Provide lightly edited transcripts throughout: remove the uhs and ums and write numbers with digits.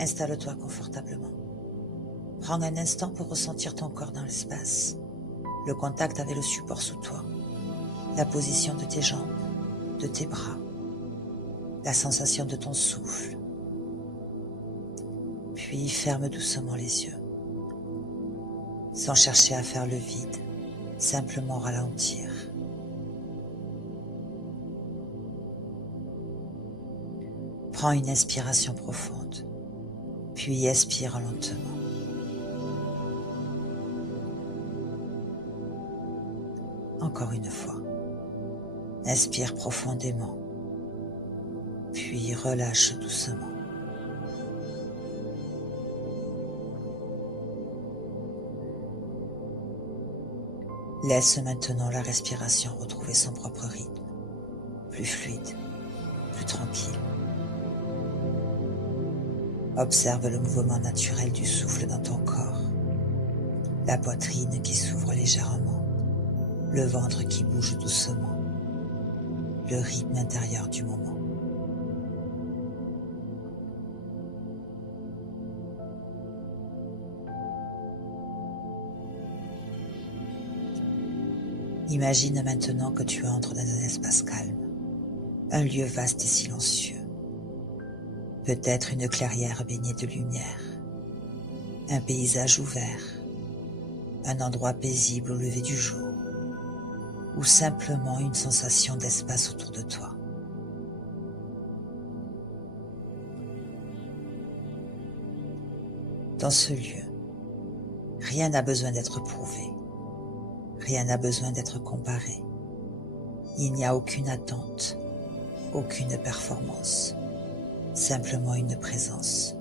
Installe-toi confortablement. Prends un instant pour ressentir ton corps dans l'espace, le contact avec le support sous toi, la position de tes jambes, de tes bras, la sensation de ton souffle. Puis ferme doucement les yeux, sans chercher à faire le vide, simplement ralentir. Prends une inspiration profonde, puis expire lentement. Encore une fois, inspire profondément, puis relâche doucement. Laisse maintenant la respiration retrouver son propre rythme, plus fluide, plus tranquille. Observe le mouvement naturel du souffle dans ton corps, la poitrine qui s'ouvre légèrement, le ventre qui bouge doucement, le rythme intérieur du moment. Imagine maintenant que tu entres dans un espace calme, un lieu vaste et silencieux. Peut-être une clairière baignée de lumière, un paysage ouvert, un endroit paisible au lever du jour, ou simplement une sensation d'espace autour de toi. Dans ce lieu, rien n'a besoin d'être prouvé, rien n'a besoin d'être comparé. Il n'y a aucune attente, aucune performance, simplement une présence.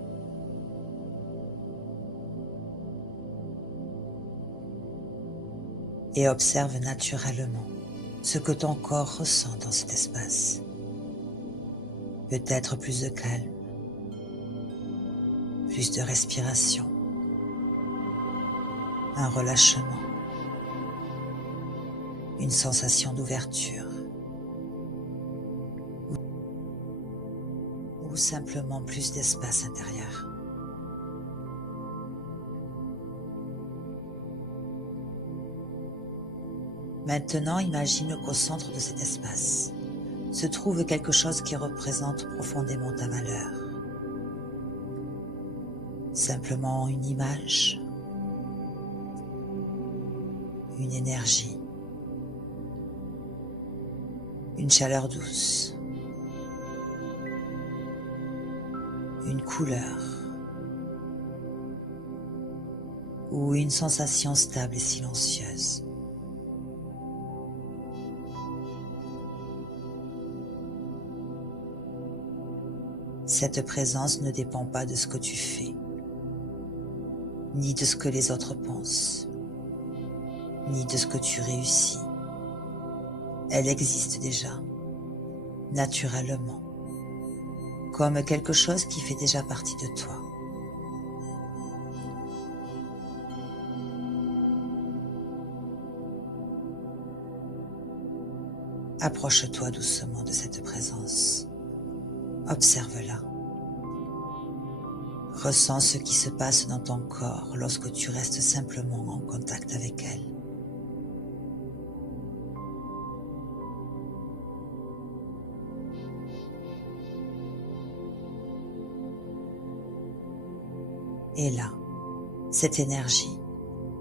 Et observe naturellement ce que ton corps ressent dans cet espace. Peut-être plus de calme, plus de respiration, un relâchement, une sensation d'ouverture, ou simplement plus d'espace intérieur. Maintenant, imagine qu'au centre de cet espace se trouve quelque chose qui représente profondément ta valeur. Simplement une image, une énergie, une chaleur douce, une couleur ou une sensation stable et silencieuse. Cette présence ne dépend pas de ce que tu fais, ni de ce que les autres pensent, ni de ce que tu réussis. Elle existe déjà, naturellement, comme quelque chose qui fait déjà partie de toi. Approche-toi doucement de cette présence. Observe-la. Ressens ce qui se passe dans ton corps lorsque tu restes simplement en contact avec elle. Et là, cette énergie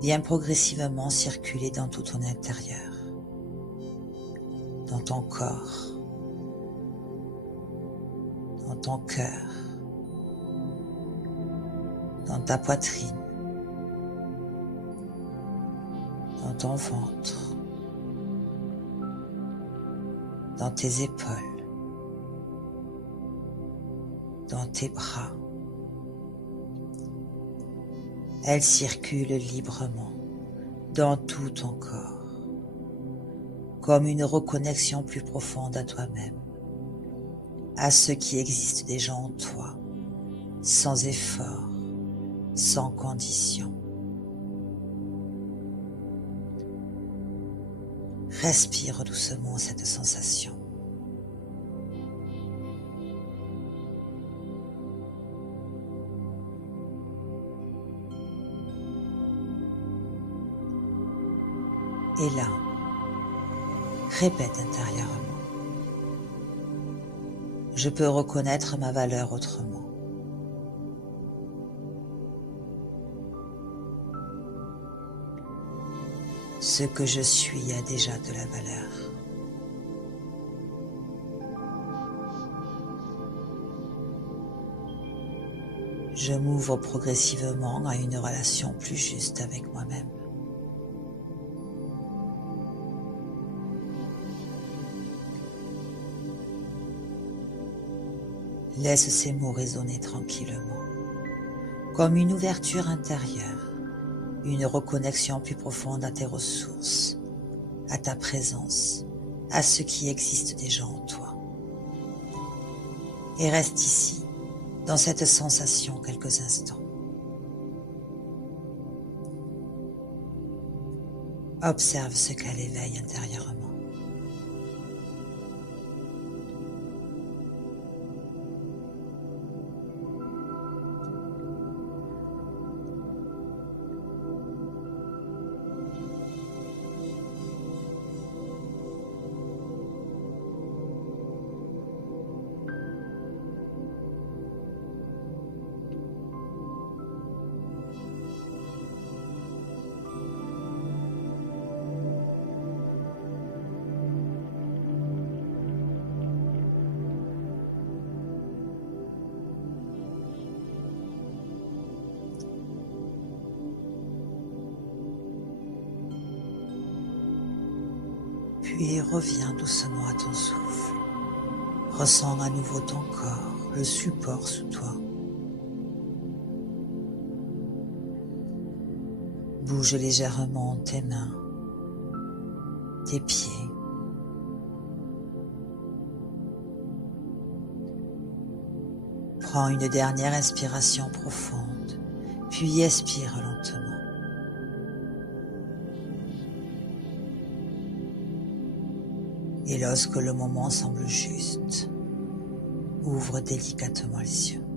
vient progressivement circuler dans tout ton intérieur, dans ton corps, dans ton cœur, dans ta poitrine, dans ton ventre, dans tes épaules, dans tes bras. Elle circule librement dans tout ton corps, comme une reconnexion plus profonde à toi-même, à ce qui existe déjà en toi, sans effort, sans condition. Respire doucement cette sensation. Et là, répète intérieurement. Je peux reconnaître ma valeur autrement. Ce que je suis a déjà de la valeur. Je m'ouvre progressivement à une relation plus juste avec moi-même. Laisse ces mots résonner tranquillement, comme une ouverture intérieure, une reconnexion plus profonde à tes ressources, à ta présence, à ce qui existe déjà en toi. Et reste ici, dans cette sensation quelques instants. Observe ce qu'elle éveille intérieurement. Puis reviens doucement à ton souffle. Ressens à nouveau ton corps, le support sous toi. Bouge légèrement tes mains, tes pieds. Prends une dernière inspiration profonde, puis expire lentement. Et lorsque le moment semble juste, ouvre délicatement les yeux.